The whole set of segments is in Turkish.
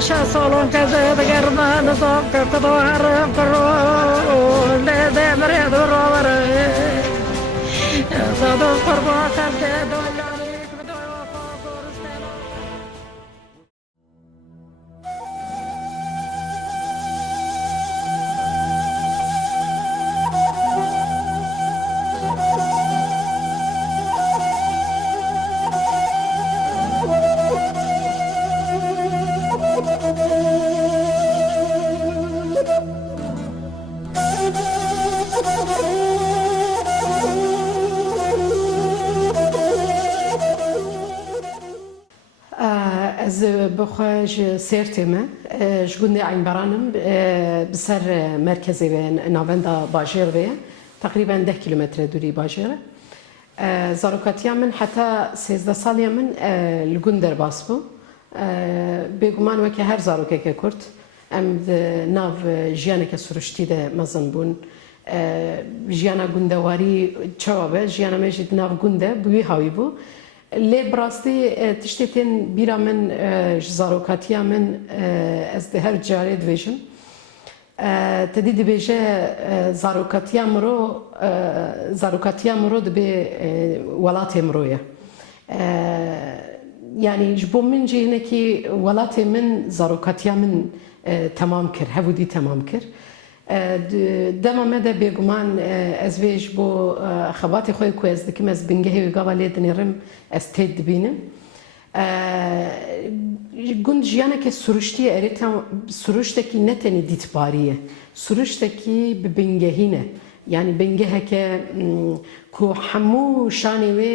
شا صالون كذا دقرنا نصاب كقطو عرب كرو لا دا مريض ورور صادو قربا كذا دولا از بخواج سرتمه جگوندی عین برانم بسر مرکزی و ناوندا باجر وی تقریبا 10 کیلومتر دوری باجره زاروکاتیا من حتی 13 سالی من لگوندر باس بو بگمان وکی هر زاروکه که کرد ام ناو جیانه که سرشتی ده مزن بون جیانا گوندواری چوابه جیانا مجید ناو گونده بوی هاوی بو لی براستی تشتیتین بیرا من زاروکاتیا من از ده هر جاره دویجم تدید بیجه زاروکاتیا مرو دبی ولات مرویه yani ji bo min jî hinekî welatê min zarokatiya min temam kir, hevûdî temam kir. Dema me de bêguman ez vê ji bo xebatê xwe ku ez dikim ez bingehê wê gava lê dinêrim ez tê dibînim. Gund jiyaneke suruştiye erêta suruştekî ne tenê dîtbarî ye. Suruştekî bi bingehî ne. Yani bingeheke ku hemû şanê wê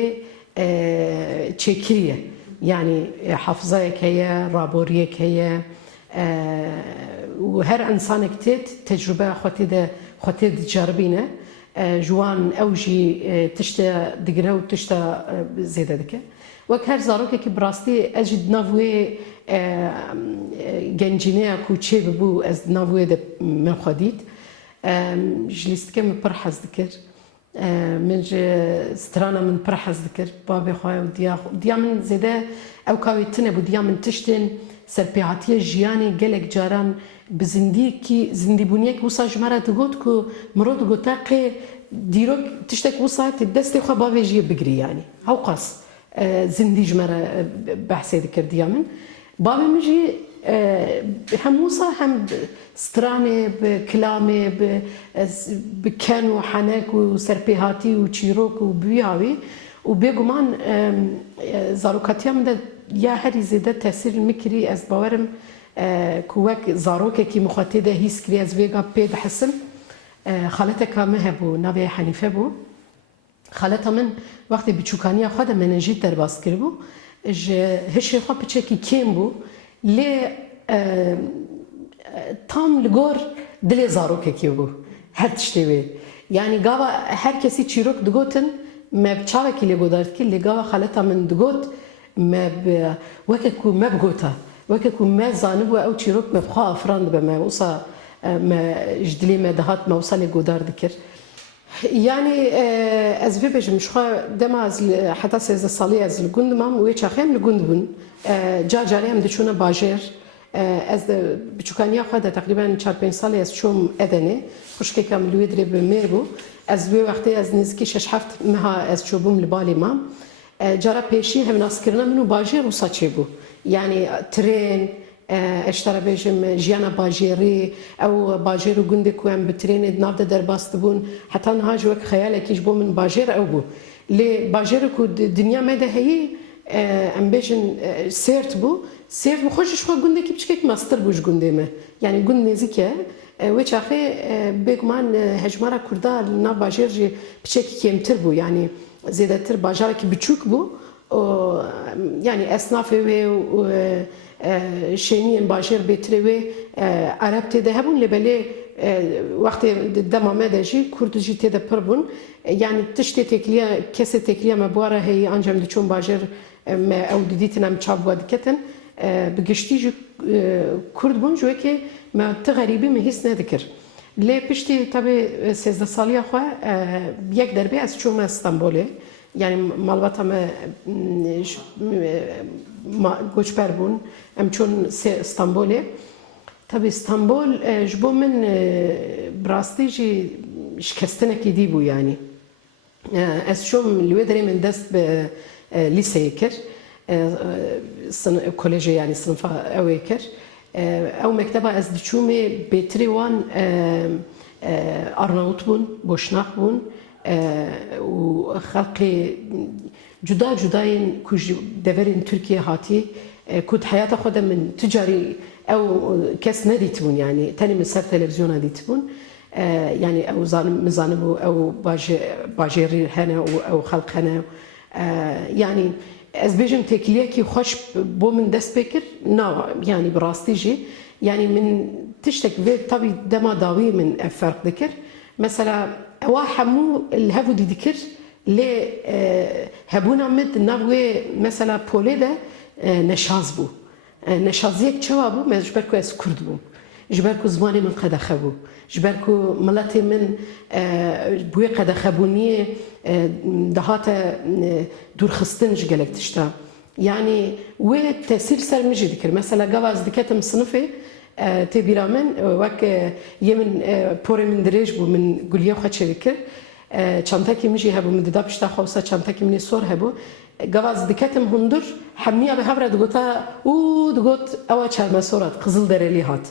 çêkiriye. Yani hafızayek heye, raboriyek heye و هر انسانك تيت تجربه خوتي تجربينه جوان اوجي تشتا دقره وتشتا زياده دكه وك هر زاروك كي براستي اجد نافوي جنجينيا كوتشي بو از نافوي من خديت جلست كم برحز ذكر من سترانا من برحز ذكر بابي خويا وديا من زياده او كاويتنا بوديا من تشتن سرپیعاتی جیانی گلک جاران بزندی کی زندی بونیک وسا جمره دگوت کو مرود گوتا که دیروک تشتک وسا دست خو باویجی بگری یعنی او قاس زندی جمره بحثی دکردیا من باوی مجی هم وسا هم سترانه بکلامه بکن و حنک و سرپیعاتی و چیروک و بیاوی و بگمان زاروکاتیا من یا هری زیده تاثیر میکری از باورم کوک زاروکه کی مخاطی ده هیس کری از ویگا پید حسم خالته کامه بو نوی حنیفه بو خالته من وقتی بچوکانی خود منجید در باز کری بو هشی خواه پچه کی کیم بو لی tam لگور دل زاروکه کی بو هر تشتیوی یعنی گاوا هر کسی چیروک دگوتن مبچاوه کی لگودارد کی لگاوا خالته من دگوت ما وككو ما بقوتها وككو ما زانب او تشيروك ما بخا افراند بما وصا ما جدلي ما دهات ما وصل لجودار ذكر يعني از في بيج مش خا دما حتى سيز الصاليه از الجند مام ويش اخيم الجند بن جا جاريم دشونا باجر از بچوكانيا خدا تقريبا 4-5 سال از شوم ادني خوشكي كامل ويدري بميربو از في وقتي از نزكي 6-7 مها از شوبم لبالي مام جرا پیشی هم ناسکرنا منو باجر و ساچه بو یعنی ترین اشترا بیشم جیانا باجری او باجر و گنده کو هم بترین ناو ده در باست بون حتی نها جوک خیاله کیش بو من باجر او بو لی باجر کو دنیا مده هی ام بیشن سرت بو سرت بو خوشش خو گنده کی بچک ماستر بوش گنده ما یعنی گند نزیکه و چاخه بگمان هجمارا کردار ناو باجر بچک کمتر بو یعنی زیادتر باجاره که بچوک بو yani esnaf ve şeyin başır betri ve Arap tede hebun lebeli vakti devam edeci Kurdji tede pırbun yani tişte tekliye kese tekliye me bu ara hey ancam diçon başır me evdiditin am çabwa diketin bigişti Kurd bun jo ki me te garibi me his nedikir le pişti tabi 13 saliye xwe yek derbe az çom İstanbul'e yani malbata me گوچبر بون ام چون استانبوله tabi İstanbul ji bo min birastî jî şikestinekî dî bû yani. Ez çûm li wê derê min dest bi lîseyê kir. Kolejê yani sınıfa ew ê kir. Ew mekteba ez diçûmê bêtirî wan Arnavut bûn, Boşnak bûn û xelkê cuda cudayên ku ji deverên Tirkiye hatî ku di heyata xwe de min ticarî ew kes nedîtibûn yani tenê min ser televizyona dîtibûn yani ew zanibû ew bajêrî hene û ew xelk hene yani ez bêjim têkiliyekî xweş bo min dest pê kir na yani bi rastî jî yani min tiştek vê tabî dema dawî min ev ferq dikir mesela ewa hemû li hevûdî dikir lê hebûna me di nav wê mesela polê de neşaz bû neşaziyek çawa bû me ji ber ku ez Kurd bûm ji ber ku zimanê min qedexe bû ji ber ku miletê min bi wê qedexebûniyê dihate dûrxistin ji gelek tişta yani wê tesîr ser min jî dikir mesela gava ez diketim sinifê tê bîra min wek yê min porê min dirêj bû min guliyê xwe çêdikir çantekî min jî hebû min dida pişta xewsa çantekî min ê sor hebû gava ez diketim hundir hemniya bi hev re digota û digot ewa çermesorat Qizilderelî hat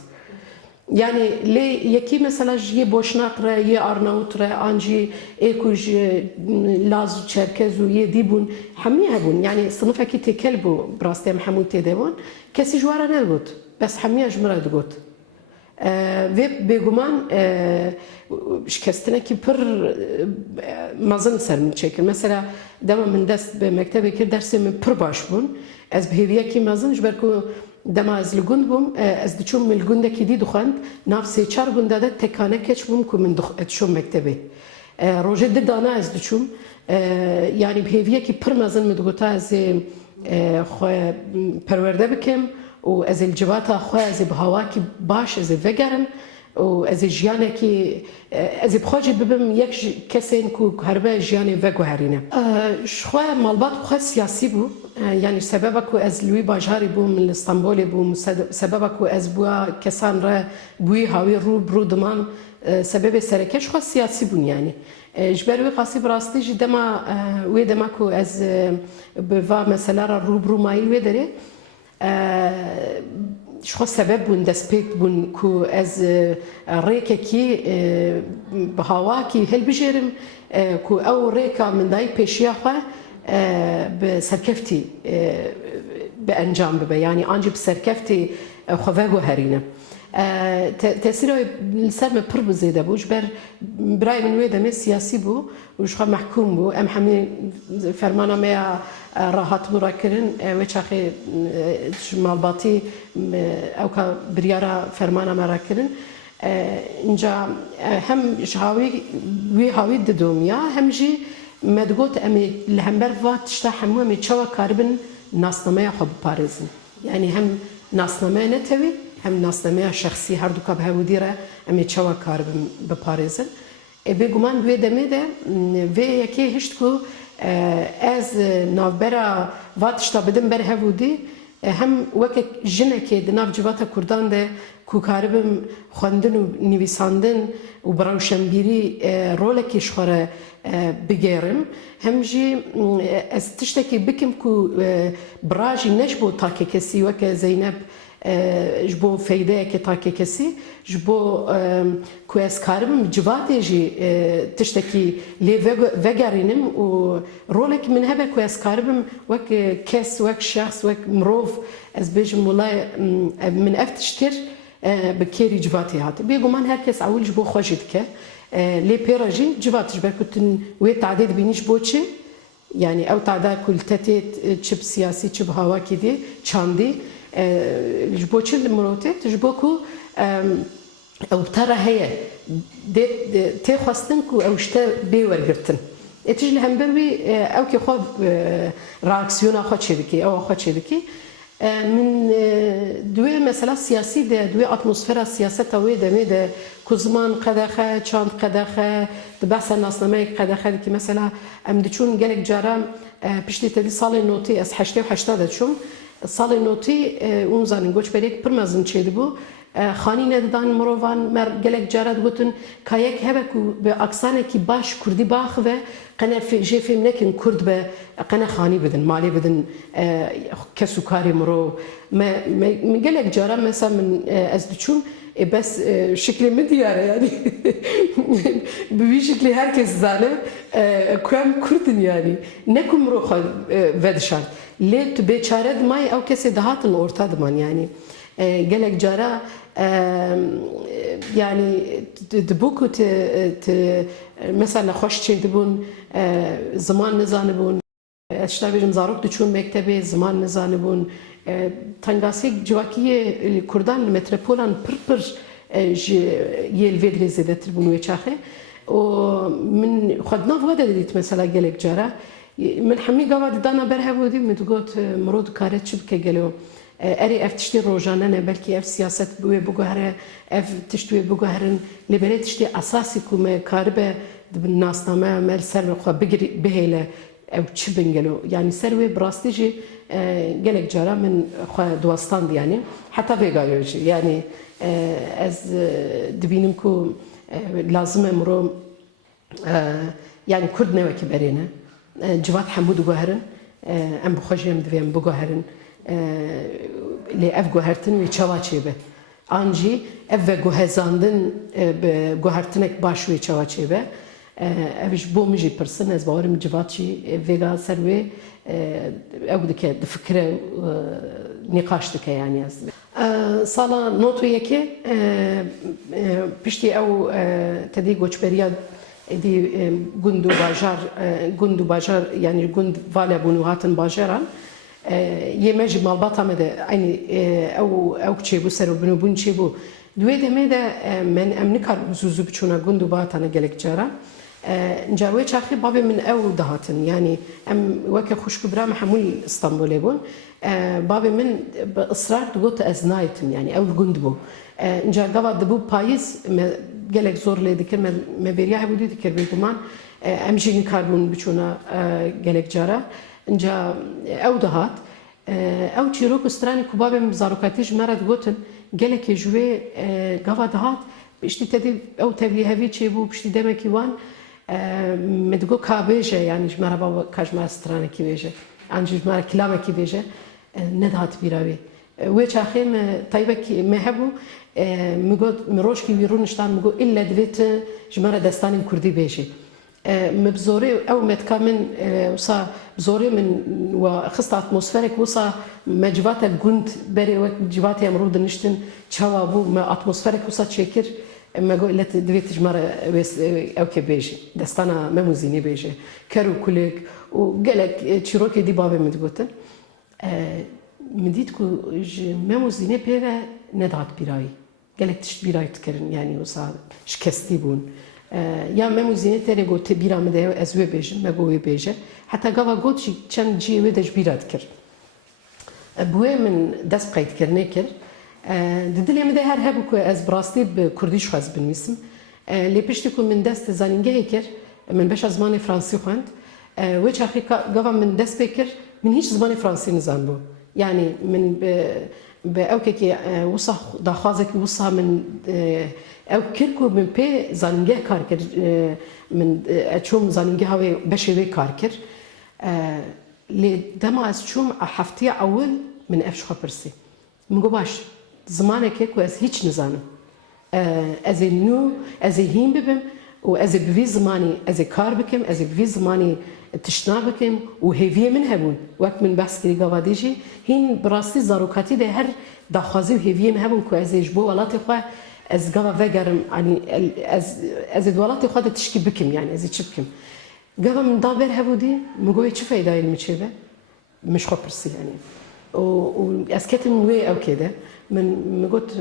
yani lê yekî mesela ji yê Boşnak re yê Arnavut re an jî ê ku ji Laz û Çerkez û yê dî bûn hemî hebûn yani sinifekî têkel bû bi rastî em hemû têde bûn kesî ji we re negot bes hemiya ji min re digot vê bêguman şikestinekî pir mezin ser min çêkir mesela dema min dest bi mektebê kir dersê min pir baş bûn ez bi hêviyekî mezin ji ber ku dema ez li gund bûm ez diçûm min li gundekî dî dixwend nav sê çar gunda de tekane keç bûm ku min diçûm mektebê rojê di dana ez diçûm yani bi hêviyekî pir mezin min digota ez ê xwe perwerde bikim û ez ê li civata xwe ez ê bi hawakî baş ez ê vegerim û ez ê jiyanekî ez ê bi xwe jî bibim yek ji kesên ku heribe jiyanê veguherîne ji xwe malbat xwe siyasî bû yani sebeba ku ez li wî bajarî bûm li İstanbolê bûm sebeba ku ez bûya kesan re bûyî hawî rû diman sebebê sereke ji xwe siyasî bûn yani ji ber wê qasî bi rastî jî dema wê dema ku ez bi va meselara rûbrû mayîl wê derê ji xwe sebeb bûn destpêk bûn ku ez rêkekî bi hawakî hilbijêrim ku ew rêka min dayî pêşiya xwe bi serkeftî bi encam bibe yani ancî bi serkeftî xwe veguherîne tesîra li ser me pir bi zêde bû ji ber birayê min wê demê siyasî bû û ji xwe mehkûm bû em hemî fermana me ya rahatbû rakirin wê çaxê ji malbatî ew ka biryara fermana me rakirin înca hem ji wê hawî didomiya hem jî me digot em ê li hember va tişta hemû em ê çawa karibin nasnameya xwe biparêzin yani hem nasnameya netewî hem nasnameya şexsî her du ka bi hevûdî re em ê çawa karibin biparêzin bêguman wê demê de vê yekê hişt ku ez navbera va tişta bidim ber hevûdî hem wekek jinekê di nav civata Kurdan de ku karibim xwendin û nivîsandin û bi rewşenbîrî rolekê ji xwe re bigêrim hem jî ez tiştekî bikim ku bira jî ne ji bo takekesî weke Zeynep ji bo feydeyekê takekesî ji bo ku ez karibim civatê jî tiştekî lê vegerînim û rolekî min hebe ku ez karibim wek kes wek şexs wek mirov ez bêjim walay min ev tişkir bi kêrî civatê hatî bêguman herkes ewil ji bo xwe jî dike lê pêra jî civat ji ber ku tu wê tadê dibînî ji bo çi yani ew tada ku li tetê çi bi siyasî çi bi hawakî dî çandî ji bo çi li mirov tê ji bo ku ew tara heye tê xwestin ku ew ji te bê wergirtin tij li hember wî ew kê xwe reaksiyona xwe çêdikî ewa xwe çêdikî min دوێ mesela siyasî de دوێ atmosfera siyaseta wê demê de ku ziman qedexe çand qedexe di behsa nasnameyek qedexe dikî mesela em diçûn gelek caran piştî tedî salê notî ez heştê û heşta de çûm سال نوتی اون زنی گوش بریک پرمزن چیدی بو خانی ندان مروان مر گلک جارد گوتن که یک هبه کو به اکسانه کی باش کردی باخ و قنه جی فیلم نکن کرد به قنه خانی بدن مالی بدن کسو کاری مرو من گلک جارا مثلا من از بچوم بس شکلی مدیاره yani bir şekli herkes zane kuam kurdun yani ne kumru ve dışarı le tu beçared may ev kese dahatın ortadıman yani gelek cara yani dbuku te mesela hoş çedibun zaman nizanibun işte bizim zarok düşün mektebi zaman nizanibun تنگاسی جواکیه کردان متروپولان پر یه الویدری زده تر بونوی چاخه و من خدنا فوده دیت مثلا گلک جارا من حمی قواد دانا بره بودی متقول مرود کارت چی بکه گلو اری اف تشتی روزانه نه بلکه اف سیاست بوی بگوهره اف تشتی بگوهرن لبره تشتی اساسی کومه کاربه ناسنامه مل سر خو بگیری بهیله او چی بنگلو یعنی سروی براستیجی gelek cara min دوستان yani hatta vegayoji yani az dibinin ku lazım emro yani Kurd ne veki berine civat hamud goherin em bxojim divem bu goherin li ev gohertin ve çava çebe anji ev ve gohezandın gohertinek baş ve çava çebe evş bu miji person ez bawarım civatçı vega serve ew dike fikre nikaş dike yani ez sala notu yeki pişti ew tedi goçberiya edi gundu bajar yani gund vala bunu hatın bajaran yemeci malbata mede aynı ew çebu seru bunu bun çebu duwe deme de men emnikar zuzu biçuna gundu batana gelek cara جاوی چاخی بابی من او دهاتن یعنی ام وقت خوشکبرا محمول استانبولی بون بابی من به اصرار دوت از نایتن یعنی او گند بو جا قوا دبو پاییز گلک زور لیدی که مبریه بودی که بیگمان ام جینی کاربون بچونا گلک جارا جا او دهات او چیروک استرانی که بابی مزاروکاتیج مرد گوتن گلک جوی قوا دهات بشتی تدی او تبلیغی چی بو بشتی دمکی وان مدگو کابیجه یعنی جمعه با کجمه استرانه کی بیجه انجی جمعه کلامه کی بیجه ندهات بیراوی و چاخی طیبه کی مهبو میگو مروش کی ویرونشتان میگو الا دویت جمعه دستانی کردی بیجه مبزوری او متکامن وصا بزوری من و خست اتمسفرک وصا مجوات گوند بری و جوات امرود نشتن چوابو ما اتمسفرک وصا چکر ما قلت دويت جمرة أو كبيجي دستانا مموزيني بيجي كارو كلك وقالك تشيروكي دي بابي متقولن مديت كو مموزيني بيرا ندعت بيراي قالك تشت بيراي تكرن يعني وصار شكستي بون يا مموزيني تري قلت بيرا مده أزوي بيجي ما قوي بيجي حتى قوا قلت شي كان جي ودش بيرا تكر بوي من دست قيد كرني كر ددلی مده هر هبو که از براستی به کردیش خواهد بنویسم لیپشتی که من دست زنینگه هکر من بش از زمان فرانسی خواند و چاخی گوام من دست بکر من هیچ زمان فرانسی نزان بو یعنی من به او که وصا داخوازه که وصا من او کرکو من پی زنینگه کار کر من چوم زنینگه هاوی بشوی کار کر لی دما از چوم هفته اول من افش خواه پرسی مگو باش زمانه که از هیچ نزانم از نو از هیم ببم و از بوی زمانی از کار بکم از بوی زمانی تشنا بکم و هیوی من هبون وقت من بحث کردی گوادیجی هین براستی زاروکاتی ده هر داخوازی و هیوی من هبون که از جبو ولات خواه از گوا وگرم یعنی از ولات خواه تشکی بکم یعنی از چی بکم گوا من دابر هبودی مگوی چه فایده علمی چه به مش خواه پرسی یعنی و از کتم نوی او کده من میگوت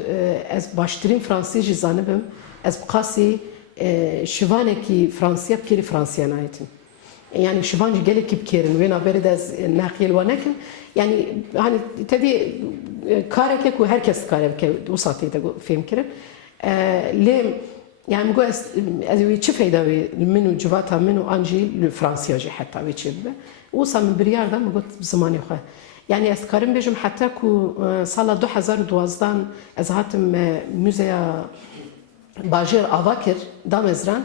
از باشترین فرانسیجی زانبم از بقاسی شوانه کی فرانسیه بکری فرانسیه نایتن yani şivancı gelip kipkerin ve naberi de nakil ve nekin yani hani tabi kareke ku herkes kareke o saati de film kirin le yani bu az çi fayda ve minu civata minu anji Fransızca hatta ve çibbe o sam bir yerden bu zamanı xwe يعني از کارم بجم حتی کو سال 2012 از هاتم موزه باجر آوا کرد دامزران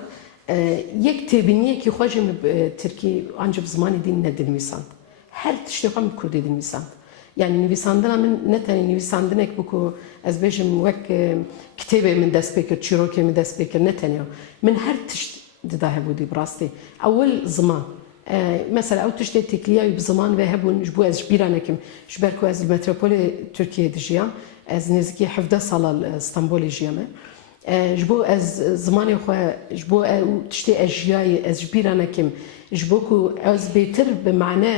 یک تبینیه که خوشم ترکی آنجا زمانی دین ندنویساند هر تشتی خواهم کردی دنویساند yani نویساندن من نه تنی نویساندنک بکو از بجم وک کتابه من دست بکر چیروکی من دست بکر نه تنیو من هر تشت دده بودی براستی اول زمان مثلا او تشتی تکلیه بزمان و هبون جبو از بیرانکم جبرکو از المتروپول ترکیه دجیام از نزدیکی 17 سال استانبول جیامه جبو از زمانی خو جبو تشتی اجیای از بیرانکم جبو کو از بیتر به معنی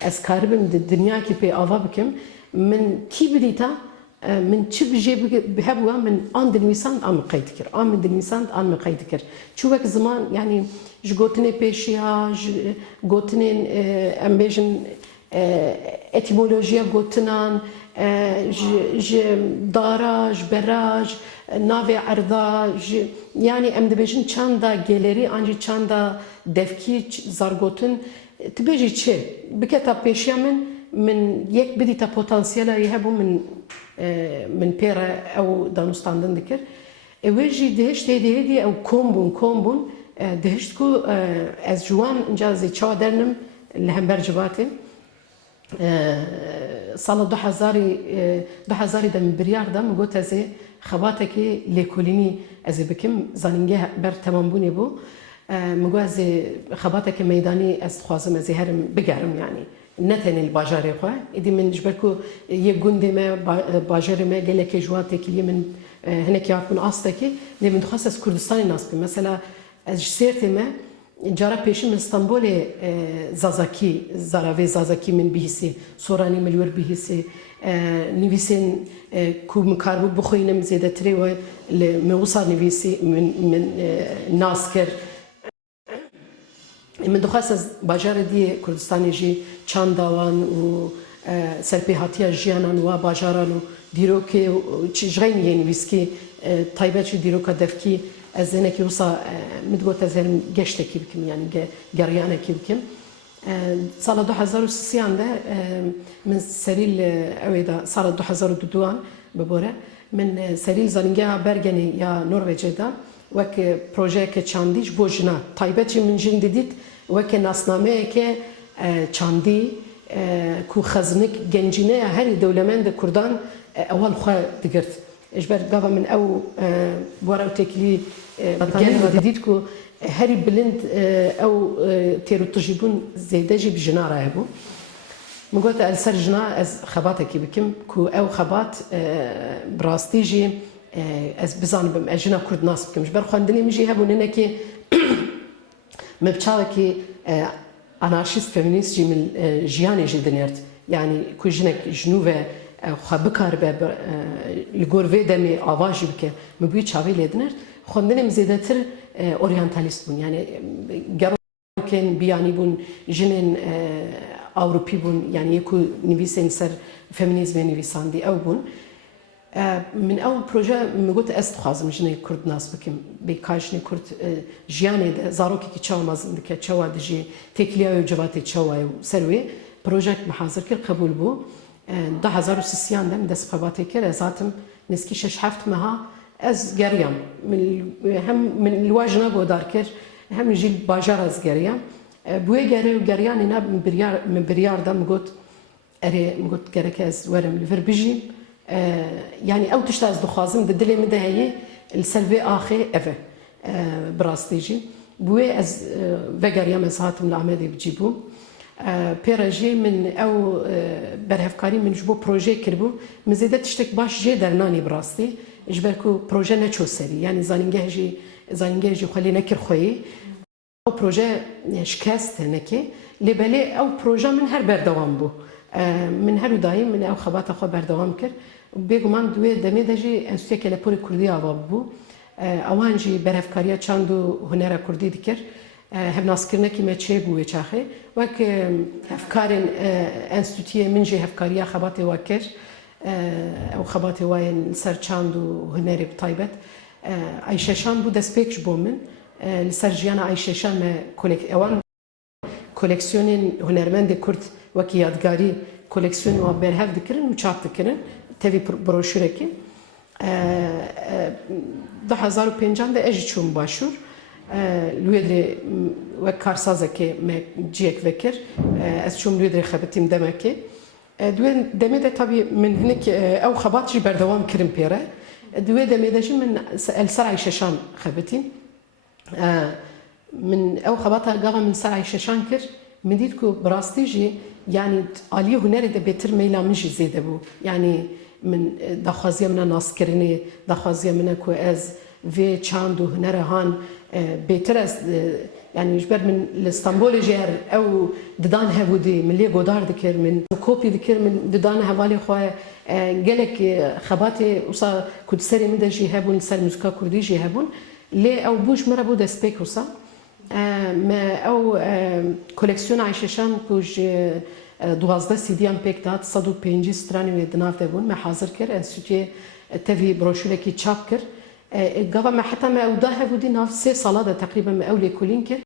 از کاربم دنیا کی پی آوا بکم من کی بدیتا من چی بجی بهبوا من آن دنیساند آن مقید کر آن من دنیساند آن مقید کر چو وقت زمان يعني جگوتنی پیشیا جگوتنی امبیشن اتیمولوژیا گوتنان ج داراج براج ناوی عرضا يعني ام دبیشن چاندا گلری آنجی چاندا دفکی زارگوتن تبيجي تشي بكتاب بيشيا من يك بدي تا بوتنسيال يهبو من بيرا او دانوستاندن ذكر ويجي دهشت هدي او كومبون دهشتكو از جوان انجازي تشا درنم لهم برجباتي سال 2000 ده من بريار ده مقوت ازي خباتكي ليكوليني ازي بكم زانينجه بر تمامبوني بو مگو از خباتك ميداني از خوازم از هرم بگرم يعني نتن الباجاري خو ادي من جبركو يگوند ما باجاري ما گلك جواتك اللي من هناك يعرف من اصلكي اللي من خاص از كردستاني ناسبي مثلا از سيرت ما جارا پیش من اسطنبول زازاكي زاراوي زازاكي من بيسي سوراني مليور بيسي نویسین کو مکاربو بخوینم زیاده تری و موسا نویسی من ناسکر من دخواست از باجار دی کردستانی جی چند داوان و سرپیهاتی جیانان و باجاران و دیروکی چجغین یه نویسکی تایبت دیروکا دفکی از اینکه وصا مدگوت از هرم گشته کی بکم یعنی گریانه کی بکم سال 2003 ده من سریل اویدا سال 2002 ببوره من سریل زنگه برگنی یا نروژ ده وک پروژه که چاندیش بوجنا تایبتی من جن دیدید وک ناسنامه که چاندی کو خزنک گنجینه هر دولمند کردان اول خو دگرت اجبر قبل من او ورا تکلی دیدید کو هری بلند او تيرو تجيبون زيداجي بجنارة هبو مقولت السر جنا از خباتك بكم كو او خبات براستيجي از بزان بم اجنا كرد ناس بكم جبر خواندني مجي هبو ننكي مبچاوكي انارشيست فيمينيست جي من جياني جي دنيرت يعني كو جنك جنوبه خبكار به لگور دمي آواجي بك مبي چاوي لدنر خواندني مزيدتر اورينتاليست بون يعني گروكن بياني بون جنن اوروبي بون يعني يكو نويسن سر فيمينيزم نويساندي او بون من اول بروجه مگوت است خوازم جنه كرد ناس بكم بكاشني كرد جياني زاروكي كي چاو مازن دك چاو دجي تكليا جواتي چاو سروي بروجه محاضر كل قبول بو 2003 ده دست خباتي كر ذاتم نسكي شش هفت مها از گریم هم من الواجنا گودار کر هم جیل باجار از گریم بوی گری و گریان اینا من بریار دم گوت اره گوت گرک از ورم لفر بجیم يعني او تشت از دخوازم دلی مده هی السلوی آخی اوه براستیجی بوی از وگریم از هاتم لعمدی بجیبو پیراجی من او برهفکاری من جبو پروژه کربو مزیده تشتک باش جی درنانی براستی اجبركو بروجه نچو سري يعني زانينجه جي خلي نكر خوي او بروجه شكاست هناكي لبالي او بروجه من هر بردوام بو من هر دايم من او خبات اخو بردوام كر بيگمان دوي دمي دجي انستيك لپوري كردي اواب بو اوان جي برهفكاريا چاندو هنر كردي ديكر هم ناسكرنكي ما چه بو چاخي وك افكارن انستيتيه من جي هفكاريا خباتي وكر او خباتي واين سرچاند و هنري بطيبت ايششان بو دسبيكش بومن لسرجيانا ايششان اوان كوليكسيونين هنرمند كرد وكي يادگاري koleksiyonu wa berhev dikirin û çap dikirin tevî broşürekî 2005 de ez jî çûm başûr li wê derê wek karsazekê me ciyek vekir ez çûm li wê derê xebitîm demekê di wê demê de tabii min hinek ew xebat jî berdewam kirin pêre di wê demê de jî min li ser Ayşeşan xebitîm من او خباتها قاوا من سرعي ششان كر مديد كو براستي جي يعني عليه هنري ده بيتر ميلا من جي زيده بو يعني من دخوازيه من ناس كرني دخوازيه من كو از في چاند و هنر هان بيتر از يعني جبر من اسطنبول جهر او ددان هودي من لي غودار دكر من كوبي دكر من ددان حوالي خو قالك خباتي وصا كنت سري من جي هبون سر موسيقى كردي جي هبون لي او بوش مره بو دسبيك وصا ما او کلکسیون عایششان کوج 12 سیدیان پک داد 105 سترانی و دناف دبون ما حاضر کر انستیتوی تفی بروشوره کی چاپ کر گاوا ما حتی ما او ده بودی ناف 3 ساله ده تقریبا ما اول کلین کر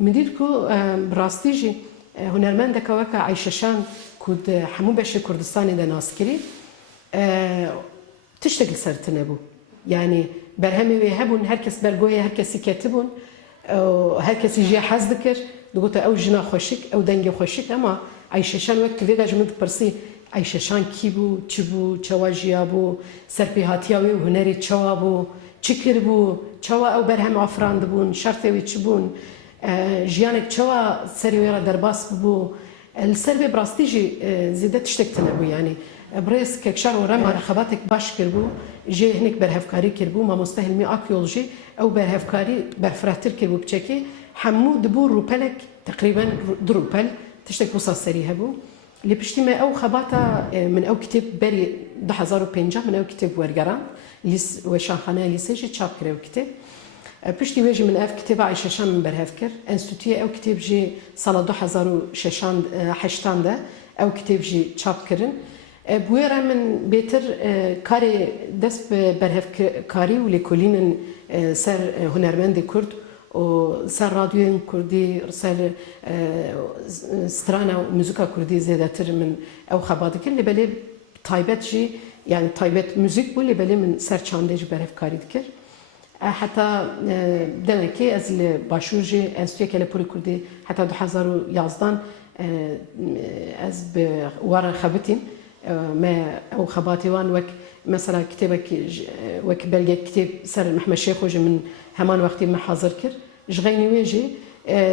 مدید کو براستیجی هنرمند کوکا عایششان کود حمو بش کردستانی ده ناسکری تشتغل سرتنه بو يعني برهمي ويهبون هركس برجوية هركس كاتبون هركس يجي حاز ذكر دقوته أو جنا خوشك أو دنجي خوشك أما عيششان وقت فيجا جمد برسي عيششان كيبو تشبو تشواجيابو سربيهاتياوي وهنري تشوابو تشكربو تشوا أو برهم عفران دبون شرطي تشبون جيانك تشوا سريويرا درباس بو السربي براستيجي زيادة تشتكتنا بو يعني بريس كشار ورما رخباتك باش كربو جي هناك برهفكاري كربو ما مستهلمي اكيولوجي او برهفكاري برفراتر كربو بشكي حمو دبور روبلك تقريبا دروبل تشتك وصل سري هبو اللي بشتي ما او خباتا من او كتاب بري 2005 من او كتاب ورقران ليس وشاخانه ليسجي تشاب كريو كتاب بشتي ويجي من اف كتاب عايششان من برهفكر انستوتي او كتاب جي سال 2008 ده او كتاب جي تشاب كرن بويرا من بيتر كاري دس برهف كاري وليكولين سر هنرمند كرد وسر راديو كردي سر سترانا موسيقى كردي زيادتر من او خباتك اللي بالي تايبت جي يعني تايبت موسيقى واللي بالي من سر چاندج برهف كاري دكر حتى دمكي از باشوجي انستوي كلا بوري كردي حتى 2011 از بوارا خبتين ما او خباتي وان وك مثلا كتابك وك بلغ كتاب سر محمد شيخ وجه من همان وقتي ما حاضر كر جغيني ويجي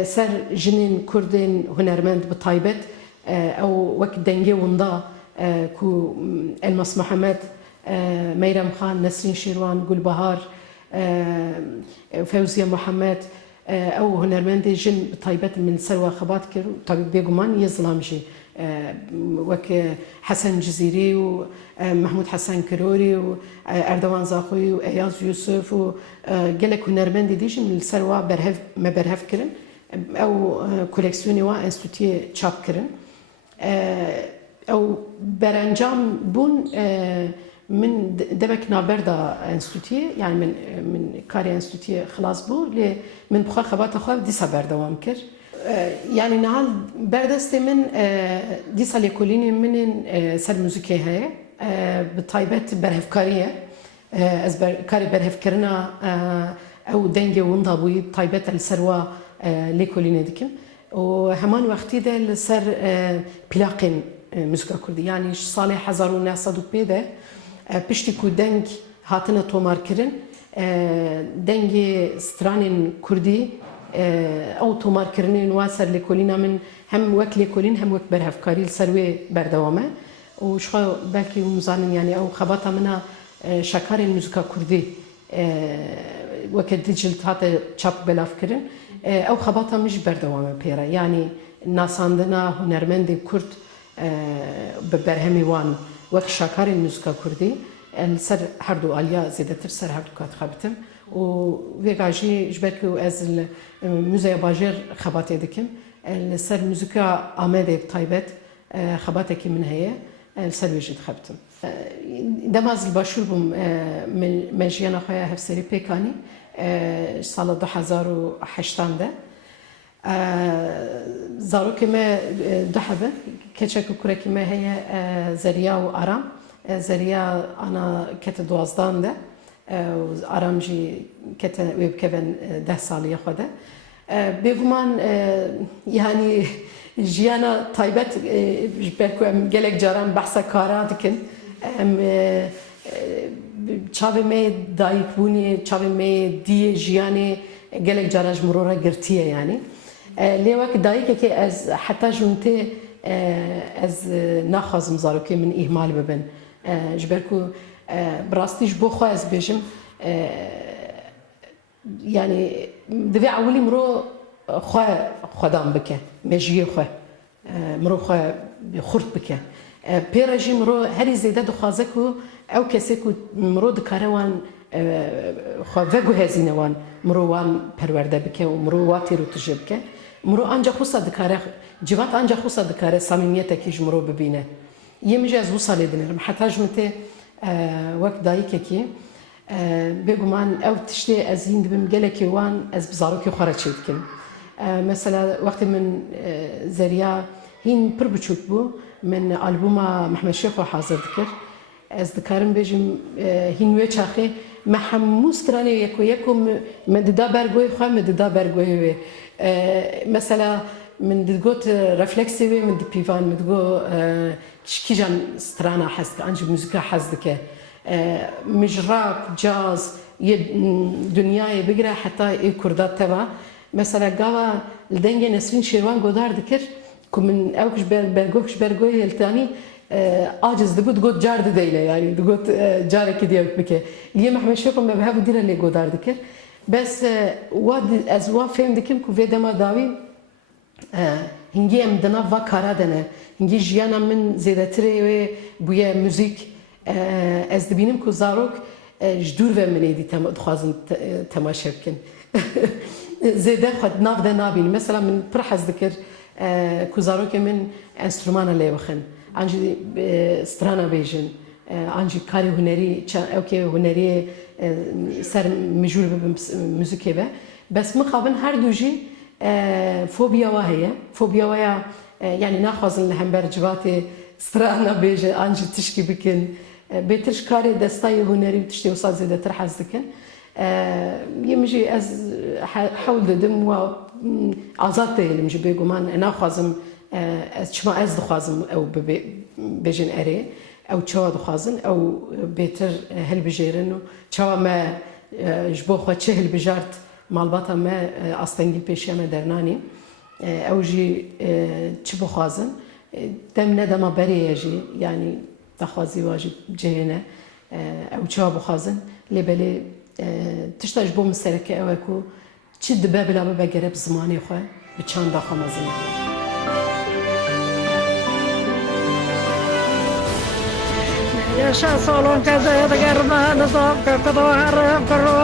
سر جنين كردين هنرمند بطايبت او وك دنجي وندا كو المس محمد ميرم خان نسرين شيروان گلبهار فوزية محمد او هنرمند جن بطايبت من سلوى خبات كر طبيب بيغمان يظلم جي وك حسن جزيري ومحمود حسن كروري وأردوان زاخوي وأياز يوسف وقالك هنرمند ديجي من السروة برهف ما برهف كرن أو كولكسيوني وا انستوتي تشاب كرن أو برانجام بون من دمك نابردا انستوتي يعني من كاري انستوتي خلاص بو من بخار خبات أخوة ديسا بردوام كر يعني نهال بردست من دي سالي كوليني من سال موسيقى هي بطيبات برهفكارية از كاري برهفكرنا او دنجي وندابوي طيبات السروا ليكوليني دكم وهمان وقتي ده لسر بلاقين موسيقى كردي يعني صالح حزارو ناسدو بيده بشتي كو دنج هاتنا تومار كرن دنجي سترانين كردي او تومار كرنين واسر لكولينا من هم وك لكولين هم وك برهفكاري السروي بردوامه وشخو بلكي ومزانن يعني او خباتا منها شكار الموسيقى كردي وك ديجيتال هاتا تشاب بلاف كرن او خباتا مش بردوامه بيرا يعني الناس عندنا هنرمند كرد ببرهمي وان وك شكار الموسيقى كردي السر هردو اليا زيادتر سر هردو كات خبتم وفيجاجي جبركو از الموزايا باجر خباتي دكم السر موسيقى آماده بطيبت خباتك من هي السر وجد خبتم دماز الباشور بوم مجيانا خويا هفسري بيكاني سال 2008 ده زاروکی ما دو حبه کچک و کرکی ما هی زریا و آرام زریا آنا کت دوازدان ده آرام جی کت ویب کبن 10 سالی خوده بگمان یعنی جیانا تایبت برکو ام گلک جارم بحث کارا دکن ام چاوی می دایک بونی چاوی می دی جیانی گلک جارج مرورا گرتیه یعنی لیوک دایک که از حتی جونته از نخوازم زاروکی من اهمال ببن جبرکو براستیش بخوا از بیشم يعني دفع أولي مرو خدام بكه مجيء مرو خورت بكه بيرجي مرو هري زيادة دخازكو أو كسيكو مرو دكاروان خواجو هزينوان مرو وان پرورده بكه ومرو واتي رو تجيب بكه مرو أنجا خوصا دكاره جوات أنجا خوصا دكاره صميميته كيج مرو ببينه يمجي از وصل دنيرم حتى جمته وقت دايكه كي بگومان او تشتی از این دبم گله که وان از بزاروکی خورد شد کن مثلا وقتی من زریا هین پر بچوک بو من آلبوم محمد شیخ حاضر دکر از دکارم بجم هین وی چاخه محمود ترانه یکو مددا برگوی خواه مددا برگوی وی مثلا من دگوت رفلکسی وی من دپیوان من دگو کی جان سترانا حست انجی موسیقی حست که مجراب جاز یه دنیای بگیره حتی ای کردات تبا مثلا قاوا لدنگ نسرین شیروان گودار دکر که من اوکش برگوش برگوی التانی عاجز دگوت گوت جارد دیله يعني دگوت جاره کی دیوک بکه لیه محمد شوقم به هفو دیره لی گودار دکر بس واد از وا فهم دکم که وی دما داوی هنگی ام دنا و کارا دنه هنگی جیانا من زیادتری و بوی موزیک از دبینم که زاروک جدور و منی دی دخوازن تماشا بکن زیده خود ناف ده نابین مثلا من پرحز دکر که زاروک من انسترومانا لی بخن انجی سترانا بیجن انجی کاری هنری اوکی هنری سر مجور به موزیکی به بس مخابن هر دوجی فوبیا واهیه فوبیا ویا يعني ناخذن لهم برجباتي سترانا بيجي انجي تشكي بكن بيترش كاري دستاي هنري بتشتي وصل زيادة ترحز دكن يمجي از حول دم و عزات اللي مجي بيجو مان ناخذم از شما از دخوازم او بيجن اري او تشوا دخوازن او بيتر هل بجيرن تشوا ما جبو خو تشهل بجارت مالباتا ما استنجي بيشي ما درناني او جي چی بخوازن دم ندما بریجی یعنی تخوازی واجب جهنه او چه بخوازن لبلی تشتاج بوم سرکه او کو چی دبه بلا بگرب زمانی خو به چند داخل مزن يشا صالون كذا يتقرب نصاب كذا حرم كرو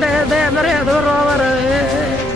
لا مريض الرابر